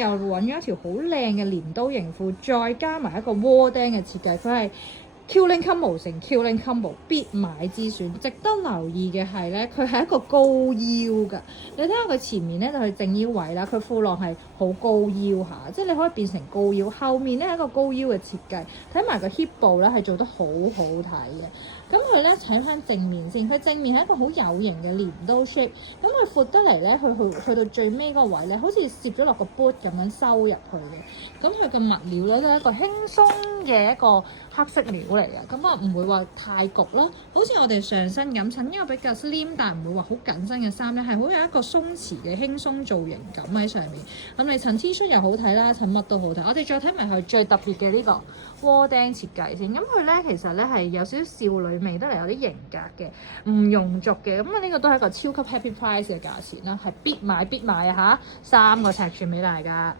又揾咗一條好靚嘅鐮刀型褲，再加埋一個窩釘嘅設計，佢係 Killing Combo 成 Killing Combo 必買之選。值得留意嘅係咧，佢係一個高腰㗎。你睇下佢前面咧就係正腰位啦，佢褲浪係好高腰下，即係你可以變成高腰。後面咧係一個高腰嘅設計，睇埋個 hip 部咧係做得好好睇嘅。咁佢咧睇翻正面先，佢正面係一個好有型嘅鐮刀 shape，咁佢闊得嚟咧，去到最尾嗰個位咧，好似攝咗落個 boot 咁樣收入去嘅。咁佢嘅物料咧都係一個輕鬆嘅一個黑色料嚟嘅，咁啊唔會話太焗咯，好似我哋上身咁襯一個比較 slim 但唔會話好緊身嘅衫咧，係好有一個鬆弛嘅輕鬆造型感喺上面。咁你襯 T 恤又好睇啦，襯乜都好睇。我哋再睇埋佢最特別嘅呢個窩釘設計先。咁佢咧其實咧係有少少少女味得嚟，有啲型格嘅，唔庸俗嘅。咁啊呢個都係一個超級 happy price 嘅價錢啦，係必買啊嚇，3個尺寸俾大家。